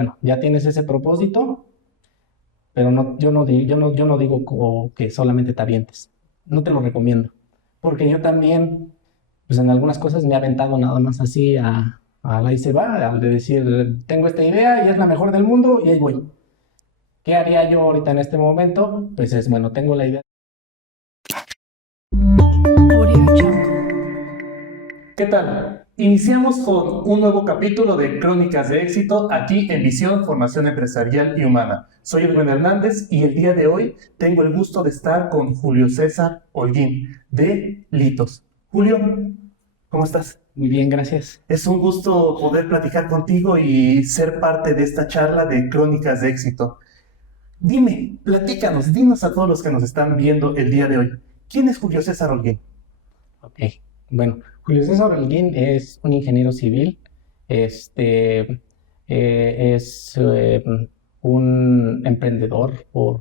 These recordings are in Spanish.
bueno, ya tienes ese propósito, pero no, yo no digo que solamente te avientes. No te lo recomiendo. Porque yo también, pues en algunas cosas me he aventado nada más así a la y se va, al de decir, tengo esta idea y es la mejor del mundo y ahí voy. ¿Qué haría yo ahorita en este momento? Pues es, bueno, tengo la idea. Audio Jungle. ¿Qué tal? Iniciamos con un nuevo capítulo de Crónicas de Éxito aquí en Visión, Formación Empresarial y Humana. Soy Edwin Hernández y el día de hoy tengo el gusto de estar con Julio César Holguín de Litos. Julio, ¿cómo estás? Muy bien, gracias. Es un gusto poder platicar contigo y ser parte de esta charla de Crónicas de Éxito. Dime, platícanos, dinos a todos los que nos están viendo el día de hoy. ¿Quién es Julio César Holguín? Ok, bueno, Julio César Holguín es un ingeniero civil, este, es un emprendedor por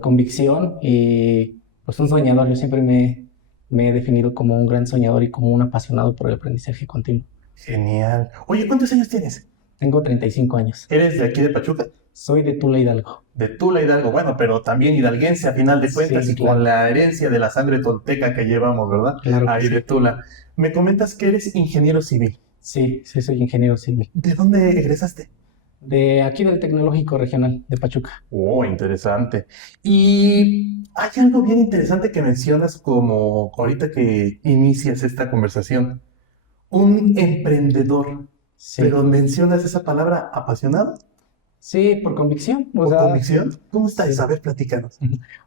convicción y pues un soñador. Yo siempre me he definido como un gran soñador y como un apasionado por el aprendizaje continuo. Genial. Oye, ¿cuántos años tienes? Tengo 35 años. ¿Eres de aquí de Pachuca? Soy de Tula, Hidalgo. De Tula Hidalgo, bueno, pero también hidalguense a final de cuentas Sí, y claro. con la herencia de la sangre tolteca que llevamos, ¿verdad? Claro que Ahí sí. de Tula. Me comentas que eres ingeniero civil. Sí, sí, soy ingeniero civil. ¿De dónde egresaste? De aquí del Tecnológico Regional de Pachuca. Oh, interesante. Y hay algo bien interesante que mencionas como ahorita que inicias esta conversación. Un emprendedor. Pero Sí. mencionas esa palabra apasionado Sí, por convicción, o o sea, convicción. ¿Cómo está eso? A sí. ver, platícanos.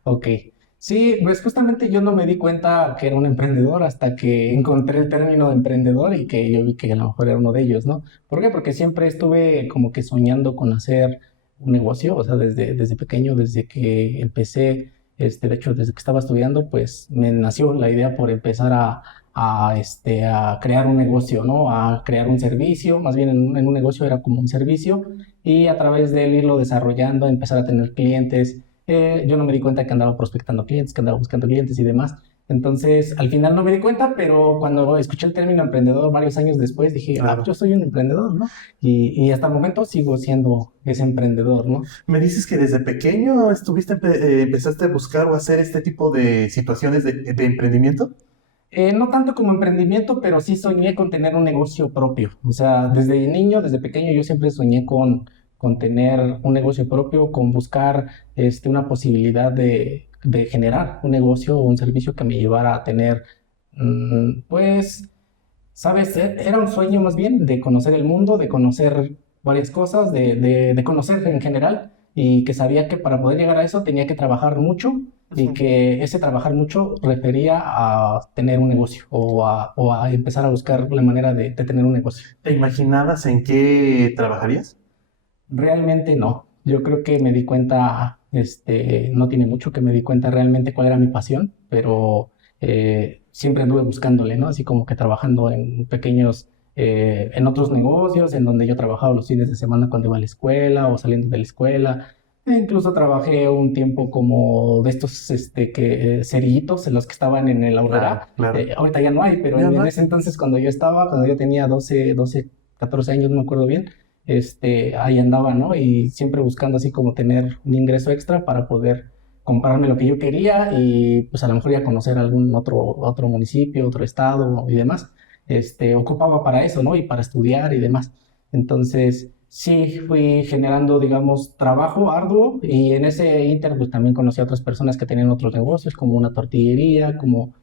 Ok. Sí, pues justamente yo no me di cuenta que era un emprendedor hasta que encontré el término de emprendedor y que yo vi que a lo mejor era uno de ellos, ¿no? ¿Por qué? Porque siempre estuve como que soñando con hacer un negocio, o sea, desde pequeño, desde que empecé, de hecho, desde que estaba estudiando, pues me nació la idea por empezar a crear un negocio, ¿no? A crear un servicio, más bien en un negocio era como un servicio y a través de él irlo desarrollando, empezar a tener clientes. Yo no me di cuenta que andaba prospectando clientes, que andaba buscando clientes y demás. Entonces, al final no me di cuenta, pero cuando escuché el término emprendedor varios años después, dije, ah, Claro. yo soy un emprendedor, ¿no? Y hasta el momento sigo siendo ese emprendedor, ¿no? Me dices que desde pequeño empezaste a buscar o hacer este tipo de situaciones de emprendimiento. No tanto como emprendimiento, pero sí soñé con tener un negocio propio. O sea, desde niño, desde pequeño, yo siempre soñé con tener un negocio propio, con buscar una posibilidad de generar un negocio o un servicio que me llevara a tener, pues, ¿sabes? Era un sueño más bien de conocer el mundo, de conocer varias cosas, de conocer en general, y que sabía que para poder llegar a eso tenía que trabajar mucho y Ujú. que ese trabajar mucho refería a tener un negocio o a empezar a buscar la manera de tener un negocio. ¿Te imaginabas en qué trabajarías? Realmente no. Yo creo que me di cuenta, no tiene mucho que me di cuenta realmente cuál era mi pasión, pero siempre anduve buscándole, ¿no? Así como que trabajando en pequeños, en otros negocios, en donde yo trabajaba los fines de semana cuando iba a la escuela o saliendo de la escuela. E incluso trabajé un tiempo como de estos, cerillitos en los que estaban en el Claro, Aurrera. claro. Ahorita ya no hay, pero Ya no en hay. ese entonces cuando yo tenía 14 años, no me acuerdo bien, ahí andaba, ¿no? Y siempre buscando así como tener un ingreso extra para poder comprarme lo que yo quería y pues a lo mejor ya conocer algún otro municipio, otro estado y demás. Ocupaba para eso, ¿no? Y para estudiar y demás. Entonces, sí, fui generando, digamos, trabajo arduo y en ese inter pues también conocí a otras personas que tenían otros negocios, como una tortillería, como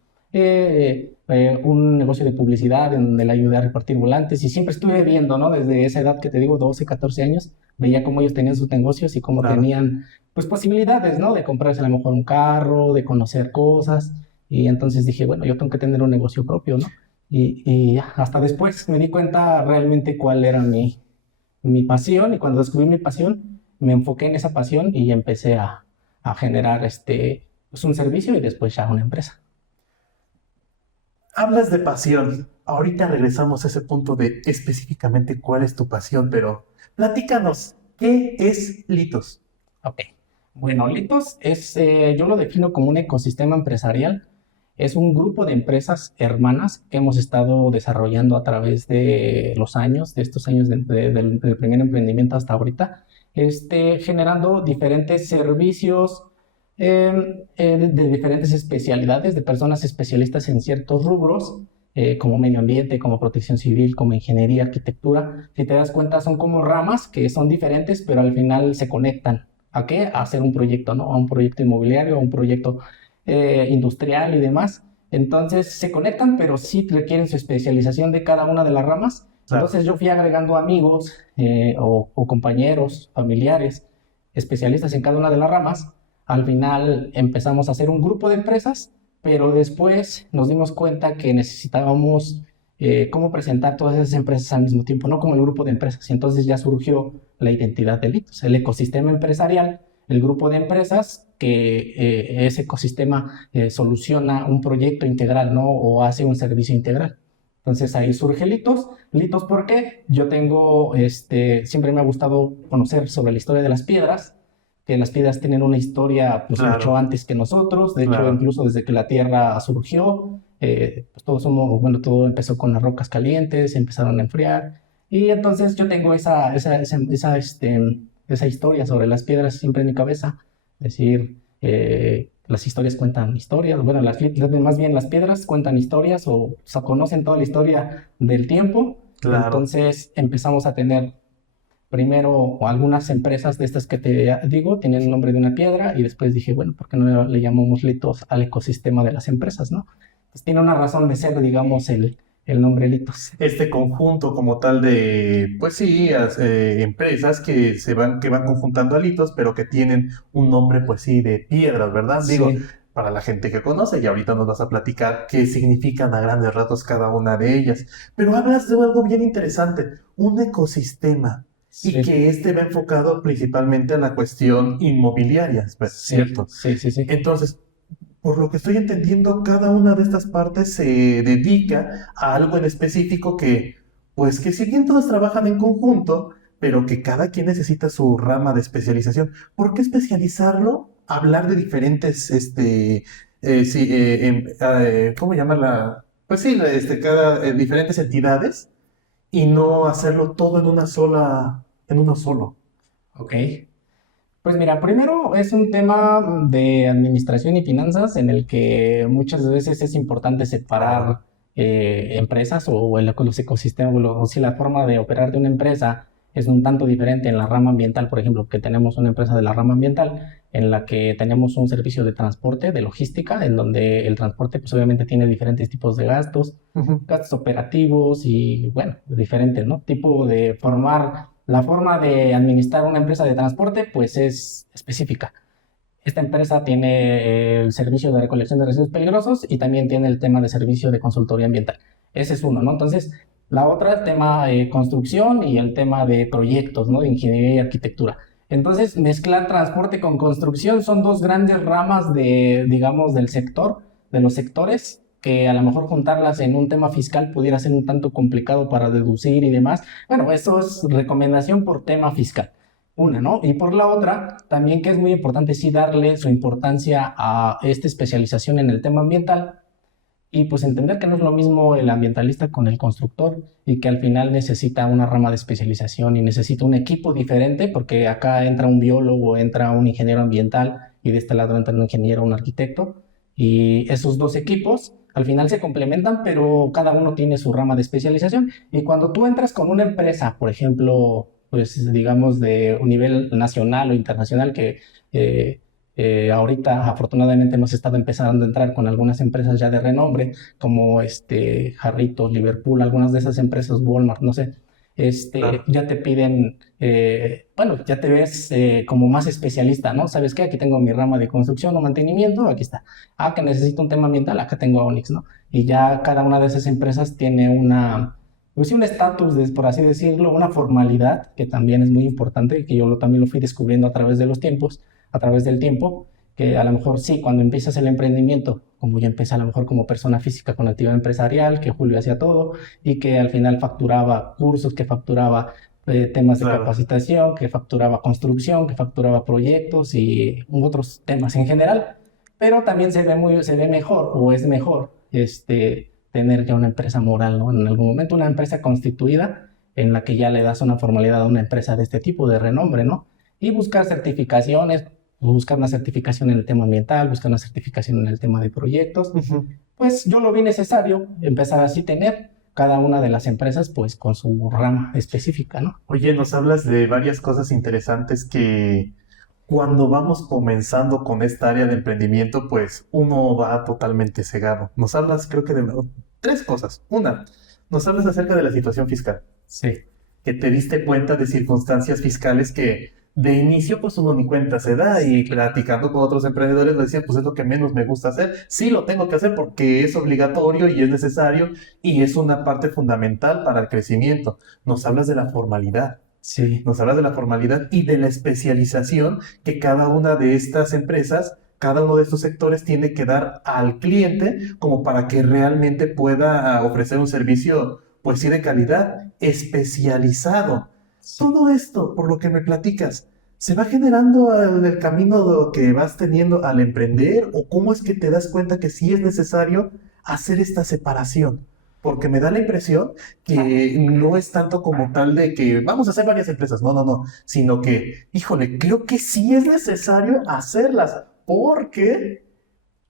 un negocio de publicidad en donde le ayudé a repartir volantes y siempre estuve viendo, ¿no? Desde esa edad que te digo, 12 14 años, veía cómo ellos tenían sus negocios y cómo Claro. tenían, pues, posibilidades, ¿no? De comprarse a lo mejor un carro, de conocer cosas. Y entonces dije, bueno, yo tengo que tener un negocio propio, ¿no? Y ya, hasta después me di cuenta realmente cuál era mi pasión y cuando descubrí mi pasión, me enfoqué en esa pasión y empecé a generar pues un servicio y después ya una empresa. Hablas de pasión. Ahorita regresamos a ese punto de específicamente cuál es tu pasión, pero platícanos, ¿qué es Litos? Ok. Bueno, Litos es, yo lo defino como un ecosistema empresarial Es un grupo de empresas hermanas que hemos estado desarrollando a través de los años, de estos años del primer emprendimiento hasta ahorita, generando diferentes servicios de diferentes especialidades, de personas especialistas en ciertos rubros, como medio ambiente, como protección civil, como ingeniería, arquitectura. Si te das cuenta, son como ramas que son diferentes, pero al final se conectan. ¿A qué? A hacer un proyecto, ¿no? A un proyecto inmobiliario, a un proyecto industrial y demás. Entonces se conectan, pero sí requieren su especialización de cada una de las ramas. Claro. Entonces yo fui agregando amigos o compañeros, familiares, especialistas en cada una de las ramas. Al final empezamos a hacer un grupo de empresas, pero después nos dimos cuenta que necesitábamos cómo presentar todas esas empresas al mismo tiempo, no como el grupo de empresas. Y entonces ya surgió la identidad de Litos, el ecosistema empresarial, el grupo de empresas que ese ecosistema soluciona un proyecto integral, ¿no? O hace un servicio integral. Entonces ahí surge Litos. Litos, ¿por qué? Yo tengo, siempre me ha gustado conocer sobre la historia de las piedras, que las piedras tienen una historia pues Claro. mucho antes que nosotros. De hecho, Claro. incluso desde que la Tierra surgió, pues todos somos, bueno, todo empezó con las rocas calientes, se empezaron a enfriar. Y entonces yo tengo esa historia sobre las piedras siempre en mi cabeza. Es decir, las historias cuentan historias, bueno, más bien las piedras cuentan historias o sea, conocen toda la historia del tiempo. Claro. Entonces empezamos a tener primero algunas empresas de estas que te digo, tienen el nombre de una piedra y después dije, bueno, ¿por qué no le llamamos Litos al ecosistema de las empresas, no? Pues tiene una razón de ser, digamos, el nombre Litos. Este conjunto como tal de, pues sí, empresas que van conjuntando alitos, pero que tienen un nombre, pues sí, de piedras, ¿verdad? Sí. Digo, para la gente que conoce, y ahorita nos vas a platicar qué significan a grandes rasgos cada una de ellas. Pero hablas de algo bien interesante, un ecosistema, y Sí. que va enfocado principalmente a la cuestión inmobiliaria, Sí, ¿cierto? sí. Entonces, por lo que estoy entendiendo, cada una de estas partes se dedica a algo en específico que, pues que si bien todos trabajan en conjunto, pero que cada quien necesita su rama de especialización. ¿Por qué especializarlo? Hablar de diferentes, ¿cómo llamarla? Pues sí, diferentes entidades y no hacerlo todo en uno solo. Ok. Pues mira, primero es un tema de administración y finanzas en el que muchas veces es importante separar empresas los ecosistemas o si la forma de operar de una empresa es un tanto diferente en la rama ambiental, por ejemplo, que tenemos una empresa de la rama ambiental en la que tenemos un servicio de transporte, de logística, en donde el transporte pues obviamente tiene diferentes tipos de gastos, gastos operativos y bueno, diferentes, ¿no? La forma de administrar una empresa de transporte pues es específica. Esta empresa tiene el servicio de recolección de residuos peligrosos y también tiene el tema de servicio de consultoría ambiental. Ese es uno, ¿no? Entonces, la otra, el tema de construcción y el tema de proyectos, ¿no? De ingeniería y arquitectura. Entonces, mezclar transporte con construcción son dos grandes ramas digamos, del sector, de los sectores, que a lo mejor juntarlas en un tema fiscal pudiera ser un tanto complicado para deducir y demás. Bueno, eso es recomendación por tema fiscal. Una, ¿no? Y por la otra, también que es muy importante sí darle su importancia a esta especialización en el tema ambiental y pues entender que no es lo mismo el ambientalista con el constructor y que al final necesita una rama de especialización y necesita un equipo diferente porque acá entra un biólogo, entra un ingeniero ambiental y de este lado entra un ingeniero, un arquitecto y esos dos equipos al final se complementan pero cada uno tiene su rama de especialización y cuando tú entras con una empresa, por ejemplo, pues digamos de un nivel nacional o internacional que ahorita afortunadamente hemos estado empezando a entrar con algunas empresas ya de renombre como Jarritos, Liverpool, algunas de esas empresas, Walmart, no sé, Claro. ya te piden, bueno, ya te ves como más especialista, ¿no? ¿Sabes qué? Aquí tengo mi rama de construcción o mantenimiento, aquí está. Ah, que necesito un tema ambiental, acá tengo a Onyx, ¿no? Y ya cada una de esas empresas tiene pues un estatus, por así decirlo, una formalidad que también es muy importante y que yo también lo fui descubriendo a través de los tiempos, a través del tiempo, que a lo mejor sí, cuando empiezas el emprendimiento, como yo empecé a lo mejor como persona física con actividad empresarial, que Julio hacía todo y que al final facturaba cursos, que facturaba temas de Claro. capacitación, que facturaba construcción, que facturaba proyectos y otros temas en general, pero también se ve mejor o es mejor tener ya una empresa moral, ¿no? En algún momento una empresa constituida en la que ya le das una formalidad a una empresa de este tipo, de renombre, ¿no? Y buscar certificaciones, buscar una certificación en el tema ambiental, buscar una certificación en el tema de proyectos. Pues yo lo vi necesario empezar así tener cada una de las empresas pues con su rama específica, ¿no? Oye, nos hablas de varias cosas interesantes que cuando vamos comenzando con esta área de emprendimiento, pues uno va totalmente cegado. Nos hablas, creo que de tres cosas. Una, nos hablas acerca de la situación fiscal, Sí. que te diste cuenta de circunstancias fiscales que de inicio pues uno ni cuenta se da y platicando con otros emprendedores le decía pues es lo que menos me gusta hacer. Sí lo tengo que hacer porque es obligatorio y es necesario y es una parte fundamental para el crecimiento. Nos hablas de la formalidad. Sí. Nos hablas de la formalidad y de la especialización que cada una de estas empresas, cada uno de estos sectores tiene que dar al cliente como para que realmente pueda ofrecer un servicio, pues sí, de calidad, especializado. Todo esto, por lo que me platicas, ¿se va generando en el camino que vas teniendo al emprender o cómo es que te das cuenta que sí es necesario hacer esta separación? Porque me da la impresión que no es tanto como tal de que vamos a hacer varias empresas, no, sino que, híjole, creo que sí es necesario hacerlas, porque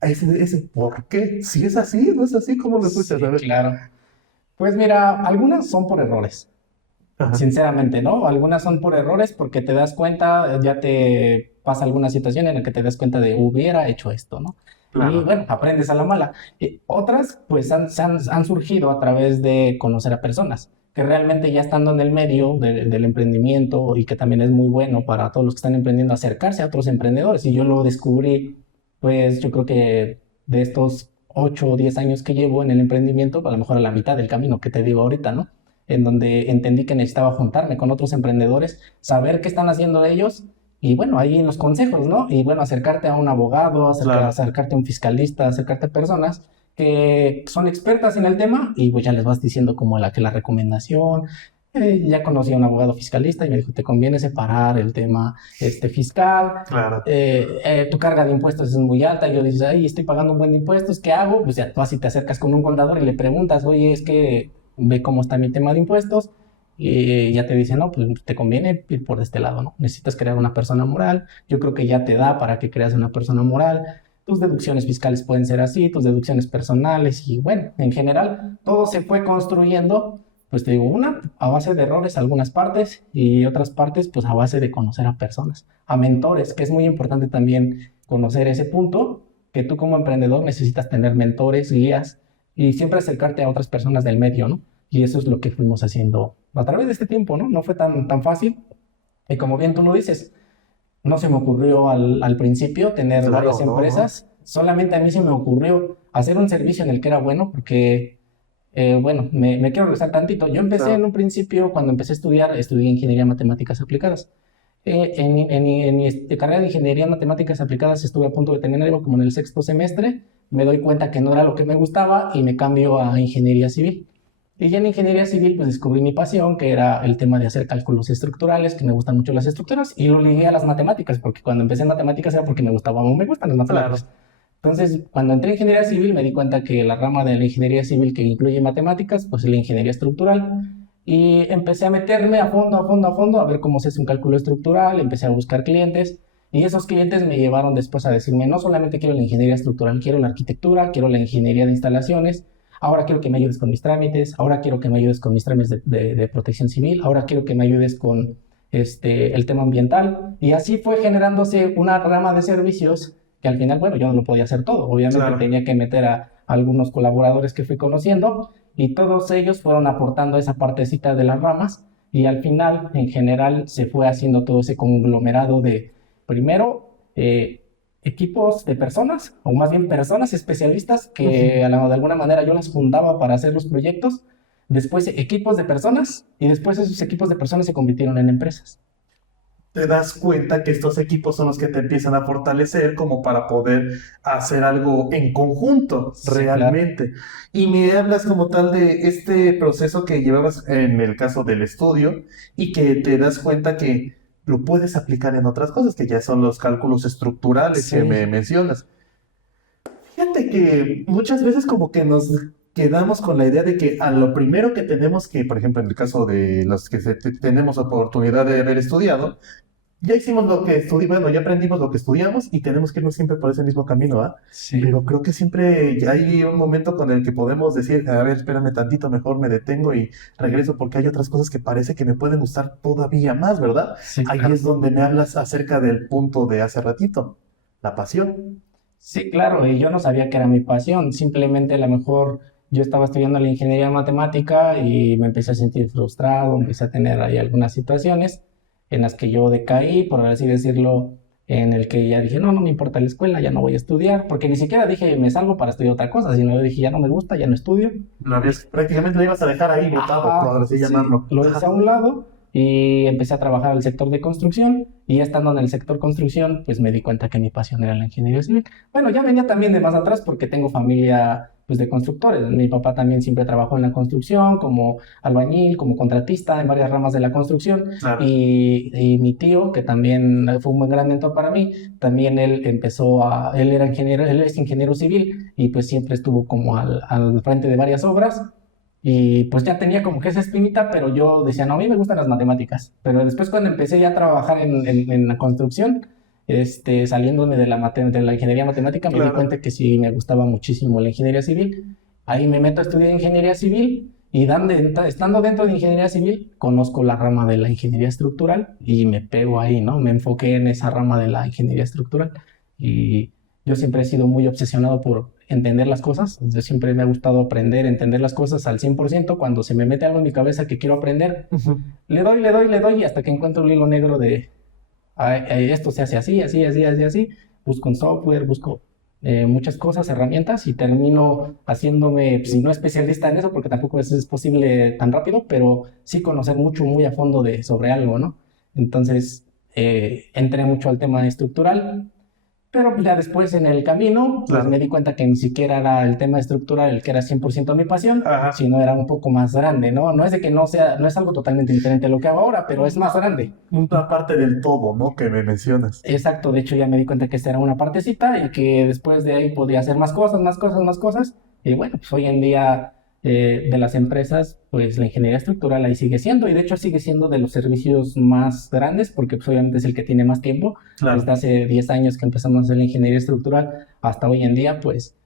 ese ¿por qué? Si es así, no es así, ¿cómo lo escuchas? Sí, A ver. claro. Pues mira, algunas son por errores. Ajá. Sinceramente, ¿no? Algunas son por errores porque te das cuenta, ya te pasa alguna situación en la que te das cuenta de hubiera hecho esto, ¿no? Y Claro. bueno, aprendes a la mala. Otras, pues, han surgido a través de conocer a personas que realmente ya estando en el medio del emprendimiento y que también es muy bueno para todos los que están emprendiendo acercarse a otros emprendedores. Y yo lo descubrí, pues, yo creo que de estos 8 o 10 años que llevo en el emprendimiento, a lo mejor a la mitad del camino que te digo ahorita, ¿no? En donde entendí que necesitaba juntarme con otros emprendedores, saber qué están haciendo ellos y bueno, ahí en los consejos, ¿no? Y bueno, acercarte a un abogado, Claro. acercarte a un fiscalista, acercarte a personas que son expertas en el tema y pues ya les vas diciendo como la recomendación. Ya conocí a un abogado fiscalista y me dijo, te conviene separar el tema fiscal, Claro. tu carga de impuestos es muy alta. Y yo dices, ay, estoy pagando un buen de impuestos, ¿qué hago? Pues ya tú así te acercas con un contador y le preguntas, oye, es que ve cómo está mi tema de impuestos. Y ya te dice, no, pues te conviene ir por este lado, ¿no? Necesitas crear una persona moral. Yo creo que ya te da para que creas una persona moral. Tus deducciones fiscales pueden ser así, tus deducciones personales y bueno, en general, todo se fue construyendo, pues te digo, una a base de errores algunas partes y otras partes pues a base de conocer a personas, a mentores, que es muy importante también conocer ese punto, que tú como emprendedor necesitas tener mentores, guías y siempre acercarte a otras personas del medio, ¿no? Y eso es lo que fuimos haciendo a través de este tiempo, ¿no? No fue tan fácil. Y como bien tú lo dices, no se me ocurrió al principio tener Claro, varias no. empresas. Solamente a mí se me ocurrió hacer un servicio en el que era bueno, porque, bueno, me quiero regresar tantito. Yo empecé Claro. en un principio, cuando empecé a estudiar, estudié Ingeniería en Matemáticas Aplicadas. En mi carrera de Ingeniería en Matemáticas Aplicadas estuve a punto de terminar, algo como en el sexto semestre. Me doy cuenta que no era lo que me gustaba y me cambio a Ingeniería Civil. Y ya en Ingeniería Civil pues descubrí mi pasión, que era el tema de hacer cálculos estructurales, que me gustan mucho las estructuras, y lo ligué a las matemáticas, porque cuando empecé en matemáticas era porque me gustaban o me gustan las matemáticas. Entonces, cuando entré en Ingeniería Civil me di cuenta que la rama de la Ingeniería Civil que incluye matemáticas, pues es la Ingeniería Estructural, y empecé a meterme a fondo, a ver cómo se hace un cálculo estructural, empecé a buscar clientes, y esos clientes me llevaron después a decirme, no solamente quiero la Ingeniería Estructural, quiero la arquitectura, quiero la Ingeniería de instalaciones. Ahora quiero que me ayudes con mis trámites, ahora quiero que me ayudes con mis trámites de protección civil, ahora quiero que me ayudes con el tema ambiental. Y así fue generándose una rama de servicios que al final, bueno, yo no lo podía hacer todo. Obviamente Claro. tenía que meter a algunos colaboradores que fui conociendo y todos ellos fueron aportando esa partecita de las ramas y al final, en general, se fue haciendo todo ese conglomerado de, primero, equipos de personas, o más bien personas especialistas que de alguna manera yo las juntaba para hacer los proyectos, después equipos de personas y después esos equipos de personas se convirtieron en empresas. Te das cuenta que estos equipos son los que te empiezan a fortalecer como para poder hacer algo en conjunto Sí, realmente. Y me hablas como tal de este proceso que llevabas en el caso del estudio y que te das cuenta que lo puedes aplicar en otras cosas, que ya son los cálculos estructurales que me Sí, mencionas. Fíjate que muchas veces como que nos quedamos con la idea de que a lo primero que tenemos que, por ejemplo, en el caso de los que tenemos oportunidad de haber estudiado, ya hicimos lo que estudiamos, bueno, ya aprendimos lo que estudiamos y tenemos que irnos siempre por ese mismo camino, ¿ah? Sí. Pero creo que siempre hay un momento con el que podemos decir, a ver, espérame tantito, mejor me detengo y regreso porque hay otras cosas que parece que me pueden gustar todavía más, ¿verdad? Sí, Ahí claro. es donde me hablas acerca del punto de hace ratito, la pasión. Sí, claro, y yo no sabía que era mi pasión, simplemente a lo mejor yo estaba estudiando la ingeniería matemática y me empecé a sentir frustrado, empecé a tener ahí algunas situaciones en las que yo decaí, por así decirlo, en el que ya dije, no, no me importa la escuela, ya no voy a estudiar, porque ni siquiera dije me salgo para estudiar otra cosa, sino yo dije ya no me gusta, ya no estudio. Prácticamente lo ibas a dejar ahí botado, Ajá, por así sí, llamarlo. lo hice a un lado y empecé a trabajar en el sector de construcción y ya estando en el sector construcción, pues me di cuenta que mi pasión era la ingeniería civil. Bueno, ya venía también de más atrás porque tengo familia pues de constructores. Mi papá también siempre trabajó en la construcción como albañil, como contratista en varias ramas de la construcción Claro. y mi tío, que también fue un buen gran mentor para mí, también él era ingeniero, él es ingeniero civil y pues siempre estuvo como al frente de varias obras. Y pues ya tenía como que esa espinita, pero yo decía, no, a mí me gustan las matemáticas. Pero después cuando empecé ya a trabajar en la construcción, saliéndome de la ingeniería matemática, me di Claro. cuenta que sí me gustaba muchísimo la ingeniería civil. Ahí me meto a estudiar ingeniería civil y estando dentro de ingeniería civil, conozco la rama de la ingeniería estructural y me pego ahí, ¿no? Me enfoqué en esa rama de la ingeniería estructural y yo siempre he sido muy obsesionado por entender las cosas. Yo siempre me ha gustado aprender, entender las cosas al 100%. Cuando se me mete algo en mi cabeza que quiero aprender, Ujú. le doy hasta que encuentro el hilo negro de esto se hace así, así, así, así, así. Busco un software, busco muchas cosas, herramientas y termino haciéndome, pues, si no especialista en eso, porque tampoco es posible tan rápido, pero sí conocer mucho, muy a fondo sobre algo, ¿no? Entonces, entré mucho al tema estructural. Pero pues ya después en el camino, pues Claro. me di cuenta que ni siquiera era el tema estructural el que era 100% mi pasión, Ajá. sino era un poco más grande, ¿no? No es de que no sea, no es algo totalmente diferente a lo que hago ahora, pero es más grande. Una parte del todo, ¿no? Que me mencionas. Exacto, de hecho ya me di cuenta que esta era una partecita y que después de ahí podía hacer más cosas, más cosas, más cosas. Y bueno, pues hoy en día de las empresas, pues la ingeniería estructural ahí sigue siendo y de hecho sigue siendo de los servicios más grandes porque pues obviamente es el que tiene más tiempo. Claro. Desde hace 10 años que empezamos a hacer la ingeniería estructural hasta hoy en día, pues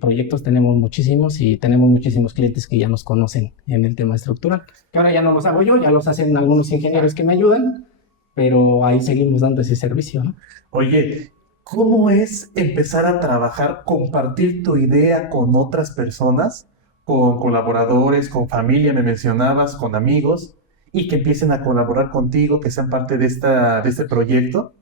proyectos tenemos muchísimos y tenemos muchísimos clientes que ya nos conocen en el tema estructural. Que ahora ya no los hago yo, ya los hacen algunos ingenieros que me ayudan, pero ahí seguimos dando ese servicio, ¿no? Oye, ¿cómo es empezar a trabajar, compartir tu idea con otras personas, con colaboradores, con familia, me mencionabas, con amigos, y que empiecen a colaborar contigo, que sean parte de este proyecto,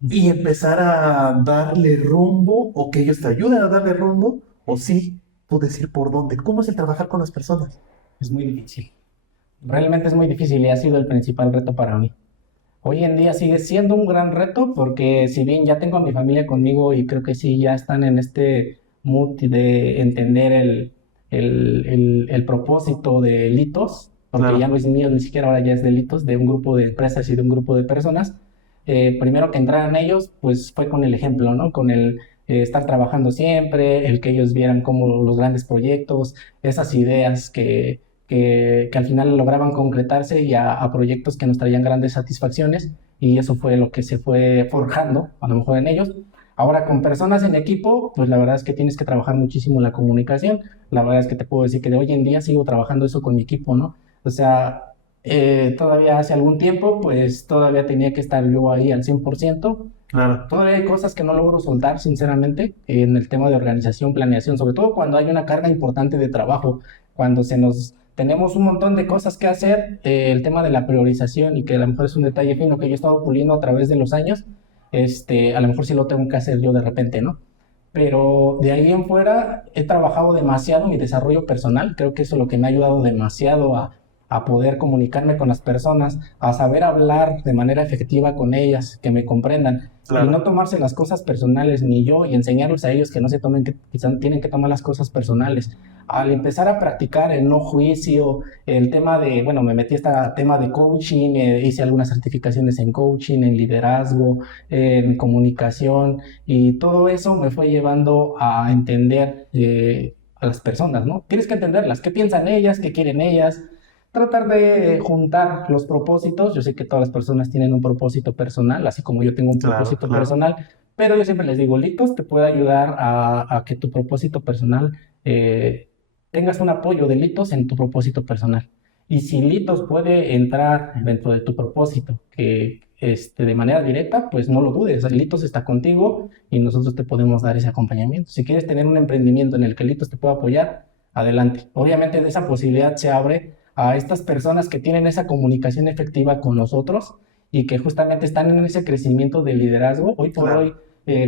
y empezar a darle rumbo, o que ellos te ayuden a darle rumbo, o sí, tú decir por dónde? ¿Cómo es el trabajar con las personas? Es muy difícil. Realmente es muy difícil y ha sido el principal reto para mí. Hoy en día sigue siendo un gran reto porque si bien ya tengo a mi familia conmigo y creo que sí ya están en este mood de entender el propósito de Litos, porque Claro. ya no es mío ni siquiera ahora ya es de Litos, de un grupo de empresas y de un grupo de personas, primero que entraran ellos, pues fue con el ejemplo, ¿no? Con el estar trabajando siempre, el que ellos vieran como los grandes proyectos, esas ideas que al final lograban concretarse y a proyectos que nos traían grandes satisfacciones y eso fue lo que se fue forjando a lo mejor en ellos. Ahora con personas en equipo, pues la verdad es que tienes que trabajar muchísimo la comunicación. La verdad es que te puedo decir que de hoy en día sigo trabajando eso con mi equipo, ¿no? O sea, todavía hace algún tiempo, pues todavía tenía que estar yo ahí al 100%. Claro. Todavía hay cosas que no logro soltar, sinceramente, en el tema de organización, planeación, sobre todo cuando hay una carga importante de trabajo, cuando tenemos un montón de cosas que hacer, el tema de la priorización y que a lo mejor es un detalle fino que yo he estado puliendo a través de los años, a lo mejor sí lo tengo que hacer yo de repente, ¿no? Pero de ahí en fuera he trabajado demasiado mi desarrollo personal, creo que eso es lo que me ha ayudado demasiado a poder comunicarme con las personas, a saber hablar de manera efectiva con ellas, que me comprendan, Claro. y no tomarse las cosas personales ni yo, y enseñarles a ellos que no se tomen, que quizás tienen que tomar las cosas personales, al empezar a practicar el no juicio, el tema de, bueno, me metí a este tema de coaching, hice algunas certificaciones en coaching, en liderazgo, en comunicación, y todo eso me fue llevando a entender a las personas, ¿no? Tienes que entenderlas, qué piensan ellas, qué quieren ellas, tratar de juntar los propósitos. Yo sé que todas las personas tienen un propósito personal, así como yo tengo un Claro, propósito claro. personal, pero yo siempre les digo, Litos te puede ayudar a que tu propósito personal tengas un apoyo de Litos en tu propósito personal. Y si Litos puede entrar dentro de tu propósito, que de manera directa, pues no lo dudes, Litos está contigo y nosotros te podemos dar ese acompañamiento. Si quieres tener un emprendimiento en el que Litos te pueda apoyar, adelante. Obviamente de esa posibilidad se abre a estas personas que tienen esa comunicación efectiva con nosotros y que justamente están en ese crecimiento de liderazgo. Hoy por Claro. hoy,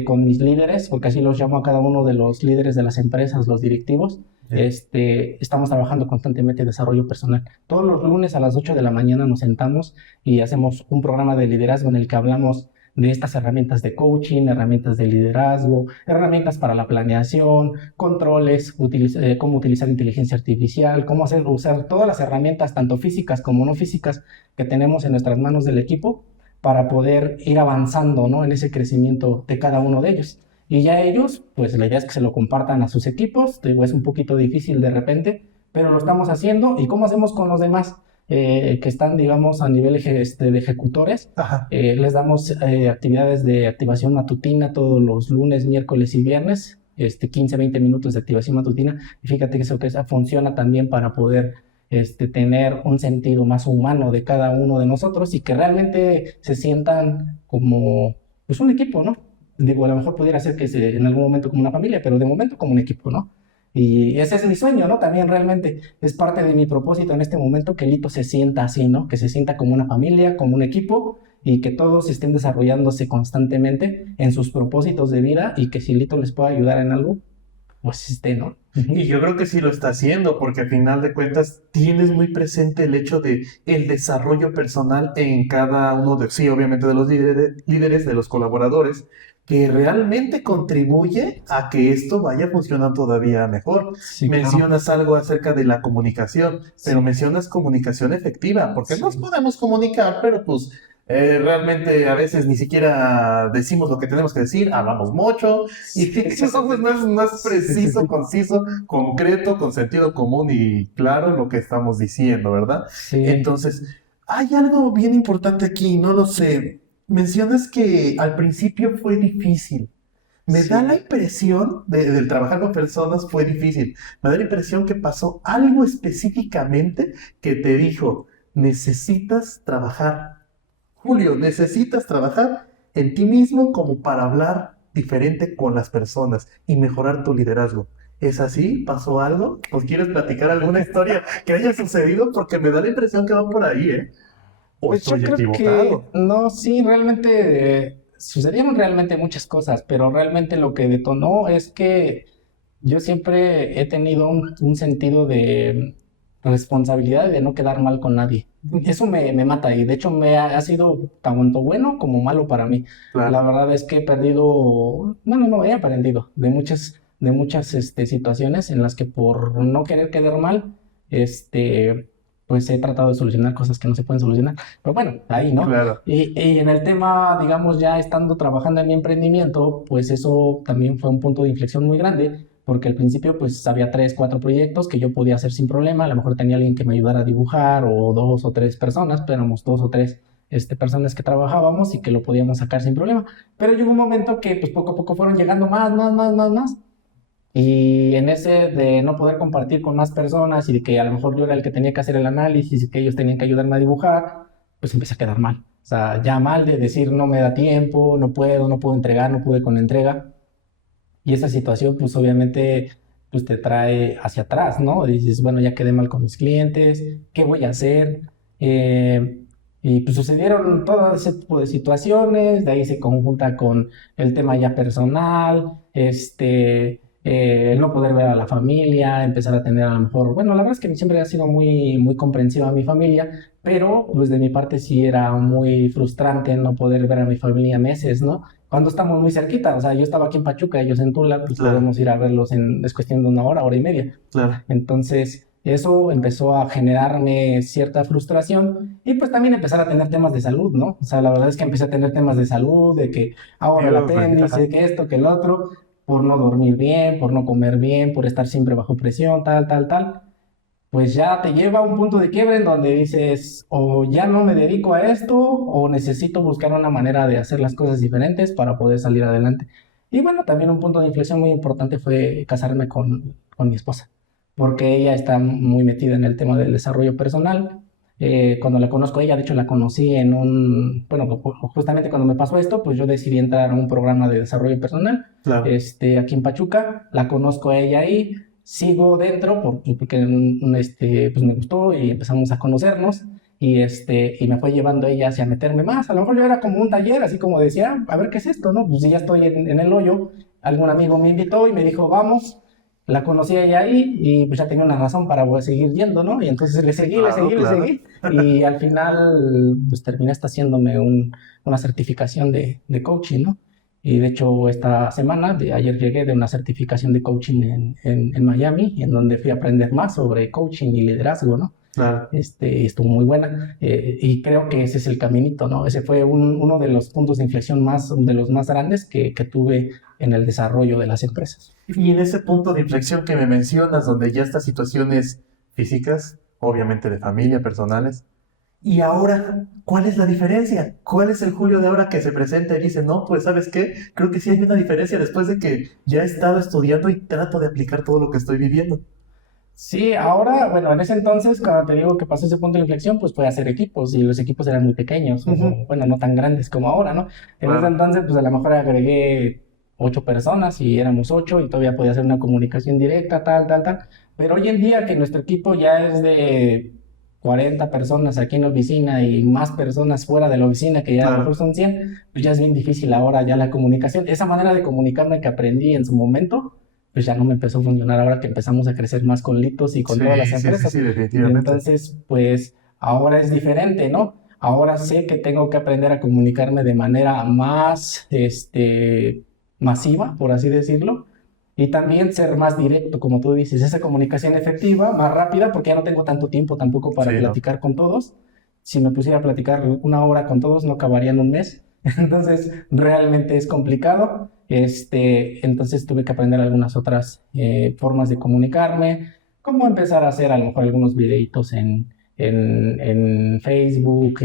con mis líderes, porque así los llamo a cada uno de los líderes de las empresas, los directivos, estamos trabajando constantemente en desarrollo personal. Todos los lunes a las 8 de la mañana nos sentamos y hacemos un programa de liderazgo en el que hablamos de estas herramientas de coaching, herramientas de liderazgo, herramientas para la planeación, controles, cómo utilizar inteligencia artificial, cómo usar todas las herramientas, tanto físicas como no físicas, que tenemos en nuestras manos del equipo para poder ir avanzando, ¿no?, en ese crecimiento de cada uno de ellos. Y ya ellos, pues la idea es que se lo compartan a sus equipos. Digo, es un poquito difícil de repente, pero lo estamos haciendo. ¿Y cómo hacemos con los demás que están, digamos, a nivel de ejecutores? Ajá. Les damos actividades de activación matutina todos los lunes, miércoles y viernes, 15, 20 minutos de activación matutina. Y fíjate que eso funciona también para poder tener un sentido más humano de cada uno de nosotros y que realmente se sientan como pues, un equipo, ¿no? Digo, a lo mejor pudiera ser que en algún momento como una familia, pero de momento como un equipo, ¿no? Y ese es mi sueño, ¿no? También realmente es parte de mi propósito en este momento que Lito se sienta así, ¿no? Que se sienta como una familia, como un equipo y que todos estén desarrollándose constantemente en sus propósitos de vida y que si Lito les puede ayudar en algo, pues ¿no? Y yo creo que sí lo está haciendo, porque al final de cuentas tienes muy presente el hecho de el desarrollo personal en cada uno de, sí, obviamente de los líderes, de los colaboradores, que realmente contribuye a que esto vaya funcionando todavía mejor. Sí, claro. Mencionas algo acerca de la comunicación, pero mencionas comunicación efectiva, porque Sí. nos podemos comunicar, pero pues realmente a veces ni siquiera decimos lo que tenemos que decir, hablamos mucho, y eso no es preciso, conciso, concreto, con sentido común y claro lo que estamos diciendo, ¿verdad? Sí. Entonces, hay algo bien importante aquí, no lo sé. Mencionas que al principio fue difícil. Me Sí. da la impresión del trabajar con personas fue difícil. Me da la impresión que pasó algo específicamente que te dijo, necesitas trabajar. Julio, necesitas trabajar en ti mismo como para hablar diferente con las personas y mejorar tu liderazgo. ¿Es así? ¿Pasó algo? ¿Os quieres platicar alguna historia que haya sucedido? Porque me da la impresión que va por ahí, ¿eh? ¿O Pues yo estoy creo equivocado? que no, sí, realmente sucedieron realmente muchas cosas, pero realmente lo que detonó es que yo siempre he tenido un sentido de responsabilidad y de no quedar mal con nadie. Eso me mata y de hecho ha sido tanto bueno como malo para mí. Claro. La verdad es que he perdido, no, he aprendido de muchas situaciones en las que por no querer quedar mal, pues he tratado de solucionar cosas que no se pueden solucionar. Pero bueno, ahí, ¿no? Claro. Y en el tema, digamos, ya estando trabajando en mi emprendimiento, pues eso también fue un punto de inflexión muy grande, porque al principio pues había 3, 4 proyectos que yo podía hacer sin problema, a lo mejor tenía alguien que me ayudara a dibujar o 2 o 3 personas, pero éramos 2 o 3 personas que trabajábamos y que lo podíamos sacar sin problema. Pero llegó un momento que pues poco a poco fueron llegando más. Y en ese de no poder compartir con más personas y de que a lo mejor yo era el que tenía que hacer el análisis y que ellos tenían que ayudarme a dibujar, pues empecé a quedar mal. O sea, ya mal de decir no me da tiempo, no puedo entregar, no pude con la entrega. Y esa situación, pues obviamente, pues te trae hacia atrás, ¿no? Y dices, bueno, ya quedé mal con mis clientes, ¿qué voy a hacer? Eh, y pues sucedieron todo ese tipo de situaciones, de ahí se conjunta con el tema ya personal, el no poder ver a la familia, empezar a tener a lo mejor, bueno, la verdad es que siempre ha sido muy comprensiva a mi familia, pero pues de mi parte sí era muy frustrante no poder ver a mi familia meses, ¿no? Cuando estamos muy cerquita, o sea, yo estaba aquí en Pachuca, ellos en Tula, pues Claro. podemos ir a verlos es cuestión de una hora y media. Claro. Entonces, eso empezó a generarme cierta frustración y pues también empezar a tener temas de salud, ¿no? O sea, la verdad es que empecé a tener temas de salud, de que ahora el Dios, apéndice, que esto, que el otro, por no dormir bien, por no comer bien, por estar siempre bajo presión, tal. Pues ya te lleva a un punto de quiebre en donde dices, o ya no me dedico a esto, o necesito buscar una manera de hacer las cosas diferentes para poder salir adelante. Y bueno, también un punto de inflexión muy importante fue casarme con mi esposa, porque ella está muy metida en el tema del desarrollo personal. Cuando la conozco a ella, de hecho la conocí bueno, justamente cuando me pasó esto, pues yo decidí entrar a un programa de desarrollo personal, Claro. aquí en Pachuca, la conozco a ella ahí, sigo dentro porque pues me gustó y empezamos a conocernos y me fue llevando ella hacia meterme más. A lo mejor yo era como un taller, así como decía, a ver qué es esto, ¿no? Pues si ya estoy en el hoyo, algún amigo me invitó y me dijo, vamos. La conocí a ella ahí y pues ya tenía una razón para poder seguir yendo, ¿no? Y entonces le seguí y al final pues terminé hasta haciéndome una certificación de coaching, ¿no? Y de hecho esta semana, ayer llegué de una certificación de coaching en Miami, en donde fui a aprender más sobre coaching y liderazgo, ¿no? Claro. Estuvo muy buena y creo que ese es el caminito, ¿no? Ese fue uno de los puntos de inflexión de los más grandes que tuve en el desarrollo de las empresas. Y en ese punto de inflexión que me mencionas, donde ya estas situaciones físicas, obviamente de familia, personales, y ahora, ¿cuál es la diferencia? ¿Cuál es el Julio de ahora que se presenta y dice, no, pues ¿sabes qué? Creo que sí hay una diferencia después de que ya he estado estudiando y trato de aplicar todo lo que estoy viviendo? Sí, ahora, bueno, en ese entonces, cuando te digo que pasó ese punto de inflexión, pues fue hacer equipos y los equipos eran muy pequeños, bueno, no tan grandes como ahora, ¿no? En ese entonces, pues a lo mejor agregué 8 personas y éramos 8 y todavía podía hacer una comunicación directa, tal. Pero hoy en día que nuestro equipo ya es de 40 personas aquí en la oficina y más personas fuera de la oficina, que ya a lo mejor son 100, pues ya es bien difícil ahora ya la comunicación. Esa manera de comunicarme que aprendí en su momento, pues ya no me empezó a funcionar ahora que empezamos a crecer más con Litos y con todas las empresas. Sí, definitivamente. Entonces, pues ahora es diferente, ¿no? Ahora sé que tengo que aprender a comunicarme de manera más, masiva, por así decirlo, y también ser más directo, como tú dices, esa comunicación efectiva, más rápida, porque ya no tengo tanto tiempo tampoco para platicar con todos. Si me pusiera a platicar una hora con todos, no acabaría en un mes. Entonces, realmente es complicado. Entonces tuve que aprender algunas otras formas de comunicarme, cómo empezar a hacer a lo mejor algunos videitos en Facebook,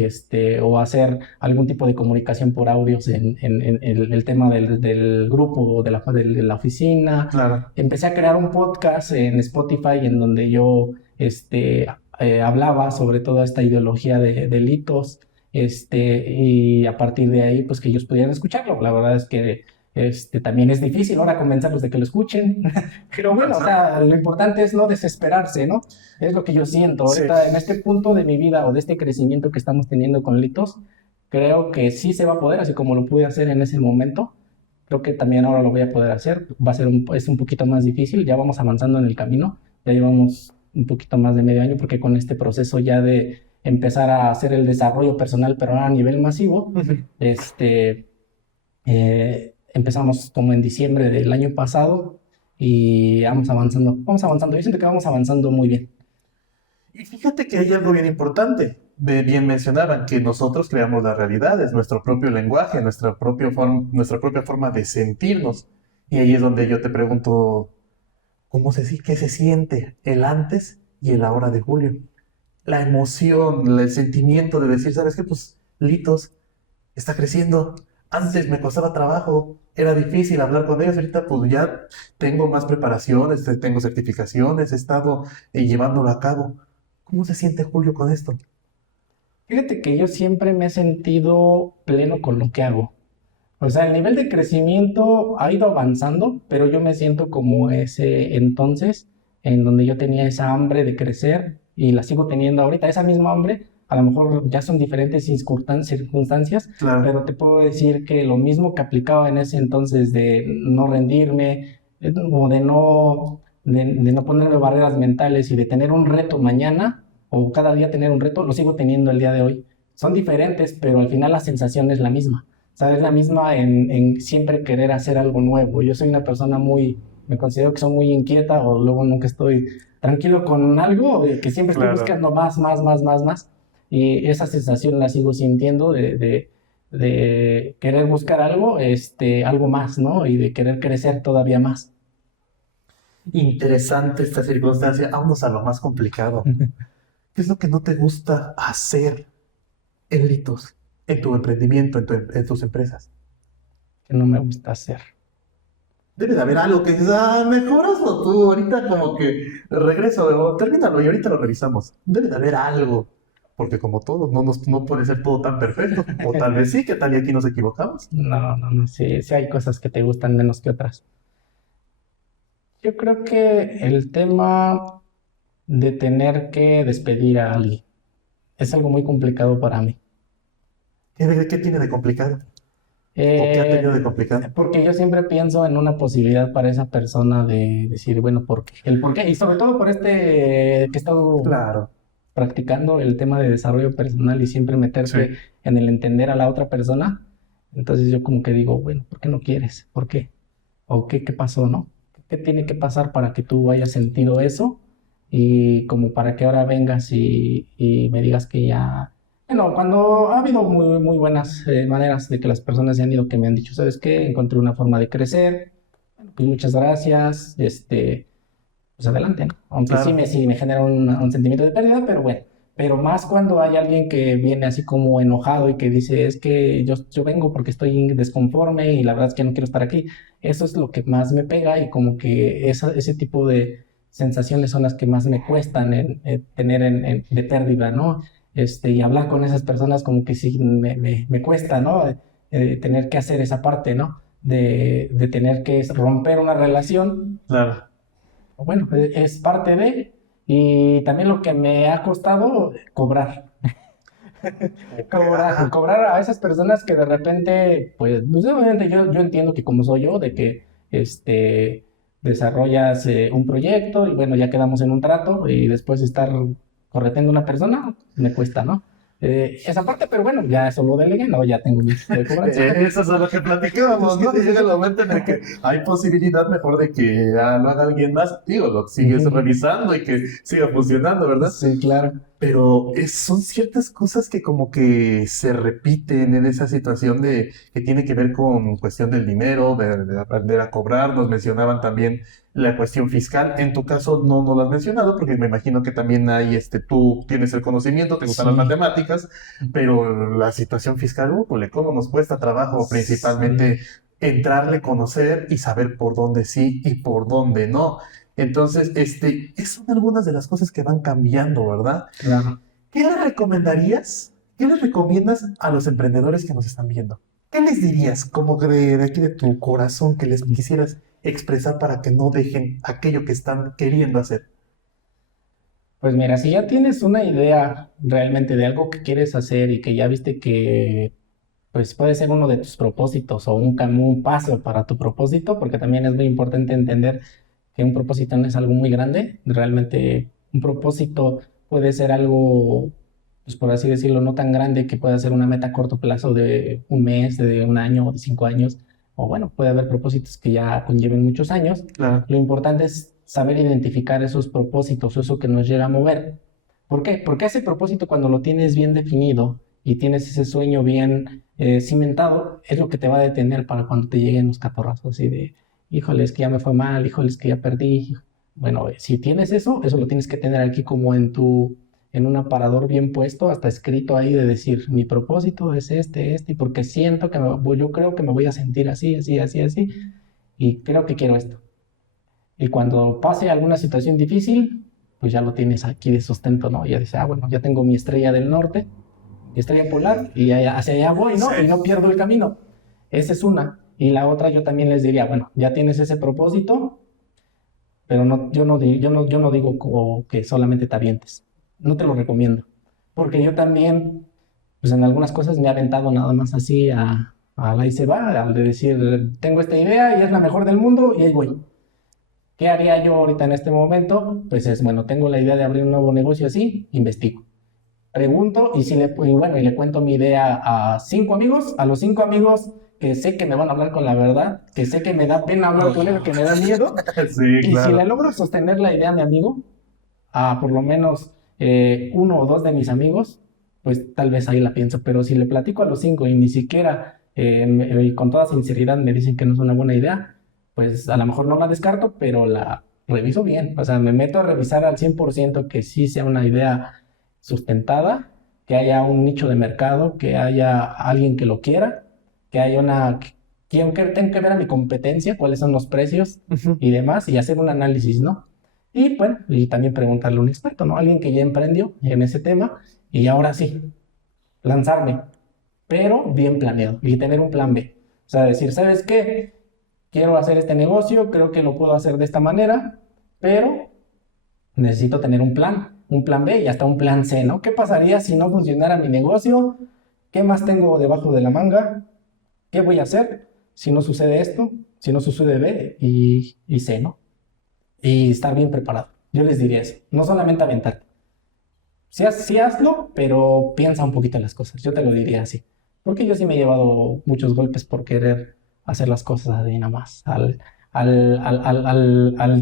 o hacer algún tipo de comunicación por audios en el tema del grupo o de la oficina. Claro. Empecé a crear un podcast en Spotify en donde yo hablaba sobre toda esta ideología de Litos, y a partir de ahí, pues que ellos pudieran escucharlo. La verdad es que también es difícil ahora convencerlos de que lo escuchen, pero bueno, o sea, lo importante es no desesperarse, ¿no? Es lo que yo siento. Ahorita, en este punto de mi vida o de este crecimiento que estamos teniendo con Litos, creo que sí se va a poder, así como lo pude hacer en ese momento. Creo que también ahora lo voy a poder hacer. Es un poquito más difícil, ya vamos avanzando en el camino, ya llevamos un poquito más de medio año, porque con este proceso ya de empezar a hacer el desarrollo personal, pero a nivel masivo, empezamos como en diciembre del año pasado y vamos avanzando. Yo siento que vamos avanzando muy bien. Y fíjate que hay algo bien importante. Bien mencionaban que nosotros creamos las realidades, nuestro propio lenguaje, nuestra propia forma de sentirnos. Y ahí es donde yo te pregunto, ¿qué se siente el antes y el ahora de Julio? La emoción, el sentimiento de decir, ¿sabes qué? Pues Litos está creciendo. Antes me costaba trabajo, era difícil hablar con ellos. Ahorita pues ya tengo más preparaciones, tengo certificaciones, he estado llevándolo a cabo. ¿Cómo se siente Julio con esto? Fíjate que yo siempre me he sentido pleno con lo que hago. O sea, el nivel de crecimiento ha ido avanzando, pero yo me siento como ese entonces en donde yo tenía esa hambre de crecer y la sigo teniendo ahorita, esa misma hambre. A lo mejor ya son diferentes circunstancias, Claro. pero te puedo decir que lo mismo que aplicaba en ese entonces de no rendirme, o de no ponerme barreras mentales y de tener un reto mañana o cada día tener un reto, lo sigo teniendo el día de hoy. Son diferentes, pero al final la sensación es la misma. O sea, es la misma en siempre querer hacer algo nuevo. Yo soy una persona me considero que soy muy inquieta o luego nunca estoy tranquilo con algo, que siempre estoy Claro. buscando más. Y esa sensación la sigo sintiendo de querer buscar algo, algo más, ¿no? Y de querer crecer todavía más. Interesante esta circunstancia. Vámonos a lo más complicado. ¿Qué es lo que no te gusta hacer en Litos, en tu emprendimiento, en tus empresas? Que no me gusta hacer. Debe de haber algo que dices, mejor hazlo tú, ahorita como que regreso, o termínalo y ahorita lo revisamos. Debe de haber algo, porque como todos, no puede ser todo tan perfecto, o tal vez sí, que tal y aquí nos equivocamos. No, sí hay cosas que te gustan menos que otras. Yo creo que el tema de tener que despedir a alguien es algo muy complicado para mí. ¿Qué tiene de complicado? ¿O qué ha tenido de complicado? Porque yo siempre pienso en una posibilidad para esa persona de decir, bueno, ¿por qué? El por qué, y sobre todo por que he estado Claro, practicando el tema de desarrollo personal y siempre meterte sí, en el entender a la otra persona. Entonces yo como que digo, bueno, ¿por qué no quieres? ¿Por qué? ¿O qué pasó, no? ¿Qué tiene que pasar para que tú hayas sentido eso? Y como para que ahora vengas y me digas que ya... Bueno, cuando ha habido muy buenas maneras de que las personas se han ido, que me han dicho, ¿sabes qué? Encontré una forma de crecer, pues muchas gracias, pues adelante, ¿no? Aunque claro. sí me genera un sentimiento de pérdida, pero bueno. Pero más cuando hay alguien que viene así como enojado y que dice, es que yo vengo porque estoy desconforme y la verdad es que no quiero estar aquí. Eso es lo que más me pega y como que ese tipo de sensaciones son las que más me cuestan tener de pérdida, ¿no? Y hablar con esas personas como que sí me cuesta, ¿no? Tener que hacer esa parte, ¿no? De tener que romper una relación. Claro. Bueno, es parte de, y también lo que me ha costado cobrar. Cobrar a esas personas que de repente, pues obviamente yo entiendo que como soy yo, de que desarrollas un proyecto y bueno, ya quedamos en un trato y después estar correteando a una persona, me cuesta, ¿no? Esa parte, pero bueno, ya eso lo delegué, no, ya tengo mi lista de cobranza. Eso es lo que platicábamos, ¿no? Y llega el momento en el que hay posibilidad mejor de que lo haga alguien más. Digo, lo sigues revisando y que siga funcionando, ¿verdad? Sí, claro. Pero son ciertas cosas que como que se repiten en esa situación que tiene que ver con cuestión del dinero, de aprender a cobrar. Nos mencionaban también la cuestión fiscal. En tu caso no lo has mencionado porque me imagino que también hay, tú tienes el conocimiento, te gustan las Sí. matemáticas, pero la situación fiscal, cómo nos cuesta trabajo principalmente entrarle, conocer y saber por dónde sí y por dónde no. Entonces, son algunas de las cosas que van cambiando, ¿verdad? Claro. ¿Qué le recomendarías? ¿Qué les recomiendas a los emprendedores que nos están viendo? ¿Qué les dirías, como que de aquí de tu corazón, que les quisieras expresar para que no dejen aquello que están queriendo hacer? Pues mira, si ya tienes una idea realmente de algo que quieres hacer y que ya viste que pues puede ser uno de tus propósitos o un paso para tu propósito, porque también es muy importante entender que un propósito no es algo muy grande, realmente un propósito puede ser algo, pues por así decirlo, no tan grande que pueda ser una meta a corto plazo de un mes, de un año, de 5 años, o bueno, puede haber propósitos que ya conlleven muchos años. Claro. Lo importante es saber identificar esos propósitos, eso que nos llega a mover. ¿Por qué? Porque ese propósito cuando lo tienes bien definido y tienes ese sueño bien cimentado, es lo que te va a detener para cuando te lleguen los catorrazos así de, híjoles, que ya me fue mal, híjoles, que ya perdí. Bueno, si tienes eso lo tienes que tener aquí como en un aparador bien puesto, hasta escrito ahí de decir, mi propósito es y porque siento que yo creo que me voy a sentir así, y creo que quiero esto. Y cuando pase alguna situación difícil, pues ya lo tienes aquí de sustento, ¿no? Ya dices, bueno, ya tengo mi estrella del norte, mi estrella polar, y hacia allá voy, ¿no? Sí. Y no pierdo el camino. Esa es una. Y la otra yo también les diría, bueno, ya tienes ese propósito, pero yo no digo como que solamente te avientes. No te lo recomiendo. Porque yo también, pues en algunas cosas me he aventado nada más así a la y se va, al de decir, tengo esta idea y es la mejor del mundo y ahí voy. ¿Qué haría yo ahorita en este momento? Pues es, bueno, tengo la idea de abrir un nuevo negocio así, investigo. Pregunto y le cuento mi idea a 5 amigos, a los 5 amigos que sé que me van a hablar con la verdad, que sé que me da pena hablar con ellos, que me da miedo. Sí, Y si claro. le logro sostener la idea a mi amigo, a por lo menos 1 o 2 de mis amigos, pues tal vez ahí la pienso. Pero si le platico a los 5 y ni siquiera con toda sinceridad me dicen que no es una buena idea, pues a lo mejor no la descarto, pero la reviso bien. O sea, me meto a revisar al 100% que sí sea una idea sustentada, que haya un nicho de mercado, que haya alguien que lo quiera, que haya tengo que ver a mi competencia, cuáles son los precios Ujú. y demás, y hacer un análisis, ¿no? Y bueno, y también preguntarle a un experto, ¿no? Alguien que ya emprendió en ese tema y ahora sí, lanzarme, pero bien planeado y tener un plan B. O sea, decir, ¿sabes qué? Quiero hacer este negocio, creo que lo puedo hacer de esta manera, pero necesito tener un plan B y hasta un plan C, ¿no? ¿Qué pasaría si no funcionara mi negocio? ¿Qué más tengo debajo de la manga? ¿Qué voy a hacer si no sucede esto? Si no sucede B y C, ¿no? Y estar bien preparado. Yo les diría eso. No solamente aventarte. Sí hazlo, pero piensa un poquito en las cosas. Yo te lo diría así. Porque yo sí me he llevado muchos golpes por querer hacer las cosas así nada más. Al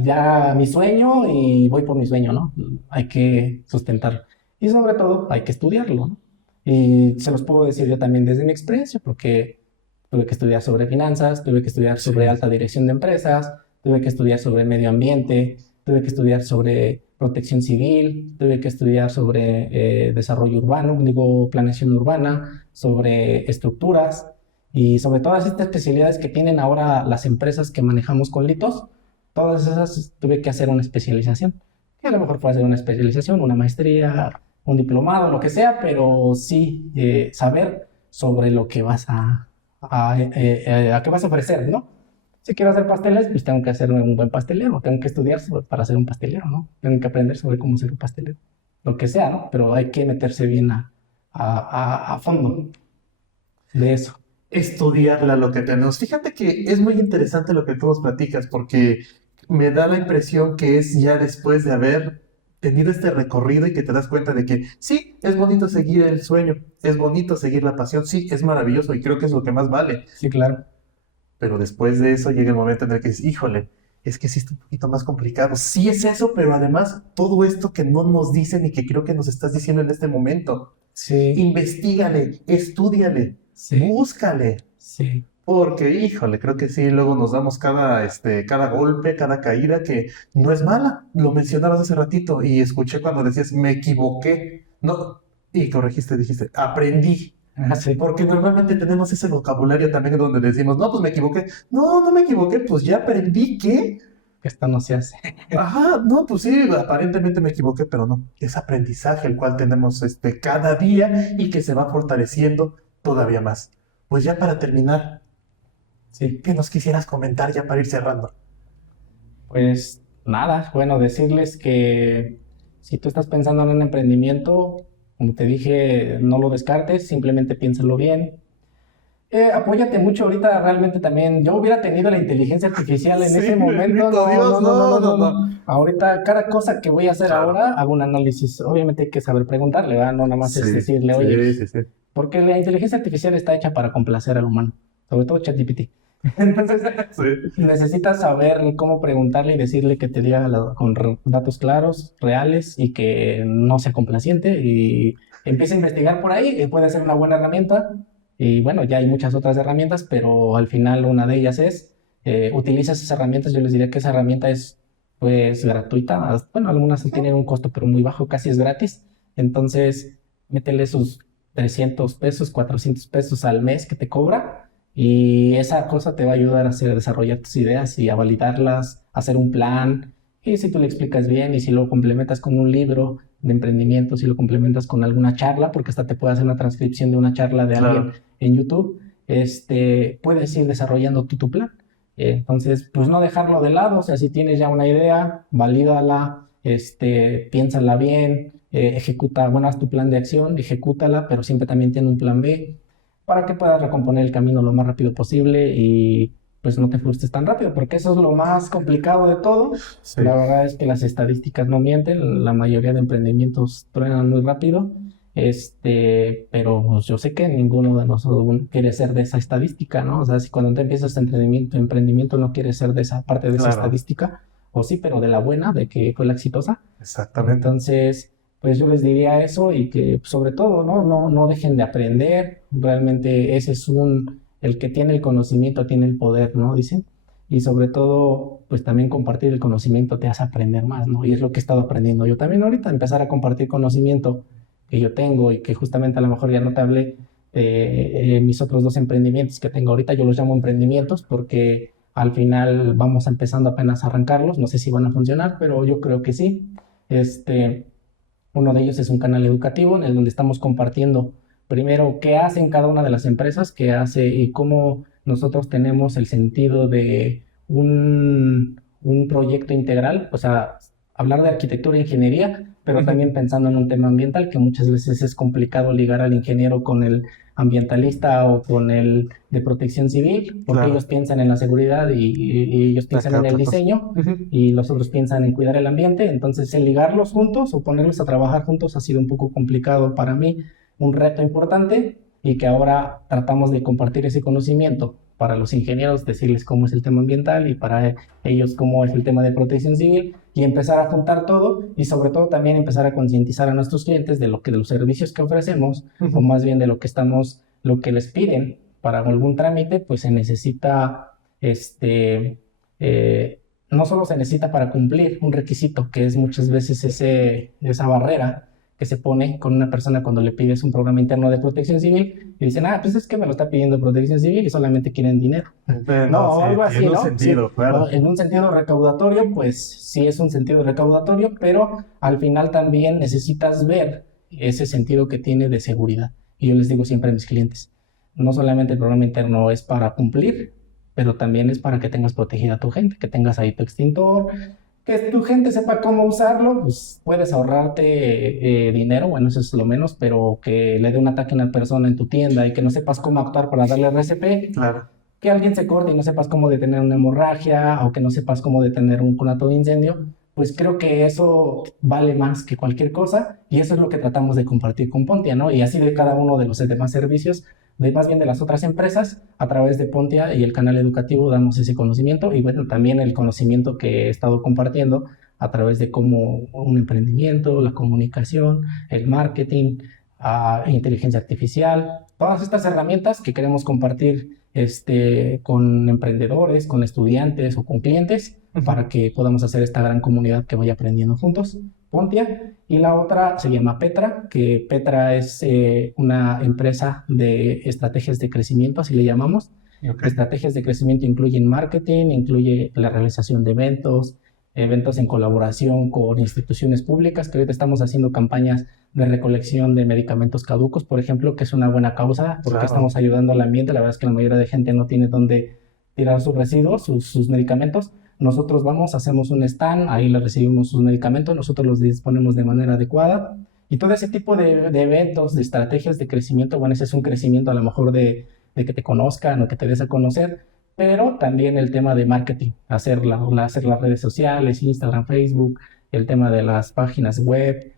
ya mi sueño y voy por mi sueño, ¿no? Hay que sustentarlo. Y sobre todo hay que estudiarlo, ¿no? Y se los puedo decir yo también desde mi experiencia, porque tuve que estudiar sobre finanzas, tuve que estudiar sobre Sí. alta dirección de empresas, tuve que estudiar sobre medio ambiente, tuve que estudiar sobre protección civil, tuve que estudiar sobre desarrollo urbano, digo, planeación urbana, sobre estructuras y sobre todas estas especialidades que tienen ahora las empresas que manejamos con litos. Todas esas tuve que hacer una especialización. Que a lo mejor puede ser una especialización, una maestría, un diplomado, lo que sea, pero sí saber sobre lo que a qué vas a ofrecer, ¿no? Si quiero hacer pasteles, pues tengo que hacer un buen pastelero, tengo que estudiar para ser un pastelero, ¿no? Tengo que aprender sobre cómo ser un pastelero, lo que sea, ¿no? Pero hay que meterse bien a fondo de eso. Estudiarla lo que tenemos. Fíjate que es muy interesante lo que tú nos platicas porque me da la impresión que es ya después de haber tenido este recorrido y que te das cuenta de que sí, es bonito seguir el sueño, es bonito seguir la pasión, sí, es maravilloso y creo que es lo que más vale. Sí, claro. Pero después de eso llega el momento en el que dices, híjole, es que sí está un poquito más complicado. Sí es eso, pero además todo esto que no nos dicen y que creo que nos estás diciendo en este momento. Sí, Investígale, estúdiale, sí, búscale. sí. Porque, híjole, creo que sí, luego nos damos cada golpe, cada caída que no es mala. Lo mencionabas hace ratito y escuché cuando decías, me equivoqué. No, y corregiste, dijiste, aprendí. Ah, sí. Porque normalmente tenemos ese vocabulario también donde decimos, no, pues me equivoqué. No, no me equivoqué, pues ya aprendí que. Que esto no se hace. Ajá, no, pues sí, aparentemente me equivoqué, pero no. Es aprendizaje el cual tenemos cada día y que se va fortaleciendo todavía más. Pues ya para terminar, Sí. ¿qué nos quisieras comentar ya para ir cerrando? Pues nada, bueno, decirles que si tú estás pensando en un emprendimiento, como te dije, no lo descartes, simplemente piénsalo bien. Apóyate mucho ahorita, realmente también. Yo hubiera tenido la inteligencia artificial en Sí, ese momento. bendito Dios, no. Ahorita, cada cosa que voy a hacer Claro. ahora, hago un análisis. Obviamente hay que saber preguntarle, ¿verdad? No nada más es Sí, decirle, oye, sí. porque la inteligencia artificial está hecha para complacer al humano, sobre todo ChatGPT. Entonces, Sí. necesitas saber cómo preguntarle y decirle que te diga con datos claros, reales y que no sea complaciente y empieza a investigar por ahí, que puede ser una buena herramienta. Y bueno, ya hay muchas otras herramientas, pero al final una de ellas es, utiliza esas herramientas. Yo les diría que esa herramienta es pues gratuita. Bueno, algunas tienen un costo, pero muy bajo, casi es gratis. Entonces, métele sus 300 pesos, 400 pesos al mes que te cobra y esa cosa te va a ayudar a desarrollar tus ideas y a validarlas, a hacer un plan. Y si tú le explicas bien y si lo complementas con un libro de emprendimiento, si lo complementas con alguna charla, porque hasta te puede hacer una transcripción de una charla de alguien Claro. en YouTube, puedes ir desarrollando tú tu plan. Entonces, pues no dejarlo de lado, o sea, si tienes ya una idea, valídala, piénsala bien, haz tu plan de acción, ejecútala, pero siempre también tiene un plan B para que puedas recomponer el camino lo más rápido posible pues no te frustres tan rápido, porque eso es lo más complicado de todo. Sí. La verdad es que las estadísticas no mienten, la mayoría de emprendimientos truenan muy rápido, pero pues, yo sé que ninguno de nosotros quiere ser de esa estadística, ¿no? O sea, si cuando te empiezas emprendimiento no quieres ser de esa parte de esa Claro. estadística, o sí, pero de la buena, de que fue la exitosa. Exactamente. Entonces, pues yo les diría eso y que sobre todo, ¿no? No dejen de aprender. Realmente ese es el que tiene el conocimiento tiene el poder, ¿no? Dicen. Y sobre todo, pues también compartir el conocimiento te hace aprender más, ¿no? Y es lo que he estado aprendiendo yo también ahorita, empezar a compartir conocimiento que yo tengo y que justamente a lo mejor ya no te hablé de mis otros dos emprendimientos que tengo ahorita, yo los llamo emprendimientos porque al final vamos empezando apenas a arrancarlos, no sé si van a funcionar, pero yo creo que sí. Este, Uno de ellos es un canal educativo en el donde estamos compartiendo primero qué hacen cada una de las empresas, qué hace y cómo nosotros tenemos el sentido de un proyecto integral, o sea, hablar de arquitectura e ingeniería, pero también pensando en un tema ambiental, que muchas veces es complicado ligar al ingeniero con el ambientalista o con el de protección civil, porque Claro. ellos piensan en la seguridad y ellos piensan en el diseño y los otros piensan en cuidar el ambiente, entonces el ligarlos juntos o ponerlos a trabajar juntos ha sido un poco complicado para mí, un reto importante y que ahora tratamos de compartir ese conocimiento para los ingenieros, decirles cómo es el tema ambiental y para ellos cómo es el tema de protección civil y empezar a juntar todo y sobre todo también empezar a concientizar a nuestros clientes de lo que de los servicios que ofrecemos o más bien de lo que les piden para algún trámite, pues se necesita no solo se necesita para cumplir un requisito, que es muchas veces esa barrera que se pone con una persona cuando le pides un programa interno de protección civil y dicen, pues es que me lo está pidiendo protección civil y solamente quieren dinero. No, sí, algo así, tiene un ¿no? sentido, Sí. claro. En un sentido recaudatorio, pues sí es un sentido recaudatorio, pero al final también necesitas ver ese sentido que tiene de seguridad. Y yo les digo siempre a mis clientes, no solamente el programa interno es para cumplir, pero también es para que tengas protegida a tu gente, que tengas ahí tu extintor, que tu gente sepa cómo usarlo, pues puedes ahorrarte dinero, bueno, eso es lo menos, pero que le dé un ataque a una persona en tu tienda y que no sepas cómo actuar para darle RCP, Claro. que alguien se corte y no sepas cómo detener una hemorragia o que no sepas cómo detener un conato de incendio, pues creo que eso vale más que cualquier cosa y eso es lo que tratamos de compartir con Pontia, ¿no? Y así de cada uno de los demás servicios, de más bien de las otras empresas, a través de Pontia y el canal educativo damos ese conocimiento y bueno, también el conocimiento que he estado compartiendo a través de cómo un emprendimiento, la comunicación, el marketing, inteligencia artificial, todas estas herramientas que queremos compartir con emprendedores, con estudiantes o con clientes para que podamos hacer esta gran comunidad que vaya aprendiendo juntos, Pontia. Y la otra se llama Petra, que Petra es una empresa de estrategias de crecimiento, así le llamamos. Okay. Estrategias de crecimiento incluyen marketing, incluye la realización de eventos en colaboración con instituciones públicas, que ahorita estamos haciendo campañas de recolección de medicamentos caducos, por ejemplo, que es una buena causa, porque Claro. estamos ayudando al ambiente. La verdad es que la mayoría de gente no tiene dónde tirar sus residuos, sus medicamentos. Nosotros vamos, hacemos un stand, ahí le recibimos sus medicamentos, nosotros los disponemos de manera adecuada. Y todo ese tipo de eventos, de estrategias de crecimiento, bueno, ese es un crecimiento a lo mejor de que te conozcan o que te des a conocer, pero también el tema de marketing, hacer las redes sociales, Instagram, Facebook, el tema de las páginas web,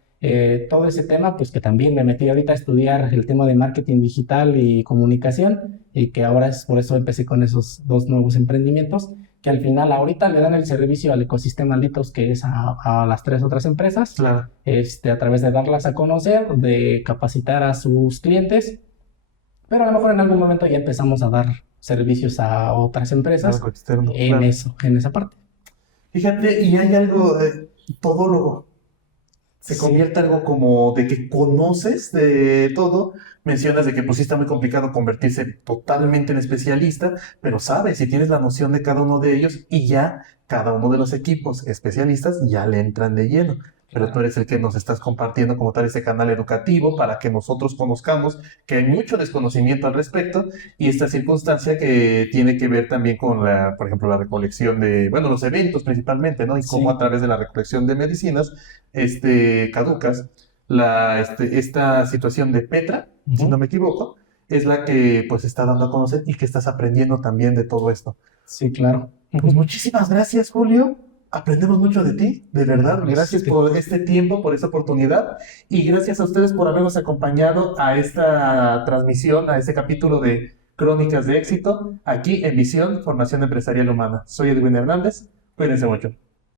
todo ese tema, pues que también me metí ahorita a estudiar el tema de marketing digital y comunicación y que ahora es por eso empecé con esos dos nuevos emprendimientos que al final ahorita le dan el servicio al ecosistema Litos, que es a las tres otras empresas, Claro. A través de darlas a conocer, de capacitar a sus clientes, pero a lo mejor en algún momento ya empezamos a dar servicios a otras empresas Algo externo, en claro. eso, en esa parte. Fíjate, y hay algo, todólogo. Se Sí. convierte algo como de que conoces de todo. Mencionas de que pues sí está muy complicado convertirse totalmente en especialista, pero sabes y tienes la noción de cada uno de ellos y ya cada uno de los equipos especialistas ya le entran de lleno. Pero tú eres el que nos estás compartiendo como tal ese canal educativo para que nosotros conozcamos que hay mucho desconocimiento al respecto y esta circunstancia que tiene que ver también con la, por ejemplo, la recolección de, bueno, los eventos principalmente, ¿no? Y cómo Sí. a través de la recolección de medicinas, caducas, esta situación de Petra, si no me equivoco, es la que pues está dando a conocer y que estás aprendiendo también de todo esto. Sí, claro. Pues muchísimas gracias, Julio. Aprendemos mucho de ti, de verdad. Gracias Sí. por este tiempo, por esta oportunidad y gracias a ustedes por habernos acompañado a esta transmisión, a este capítulo de Crónicas de Éxito, aquí en Visión Formación Empresarial Humana. Soy Edwin Hernández. Cuídense mucho.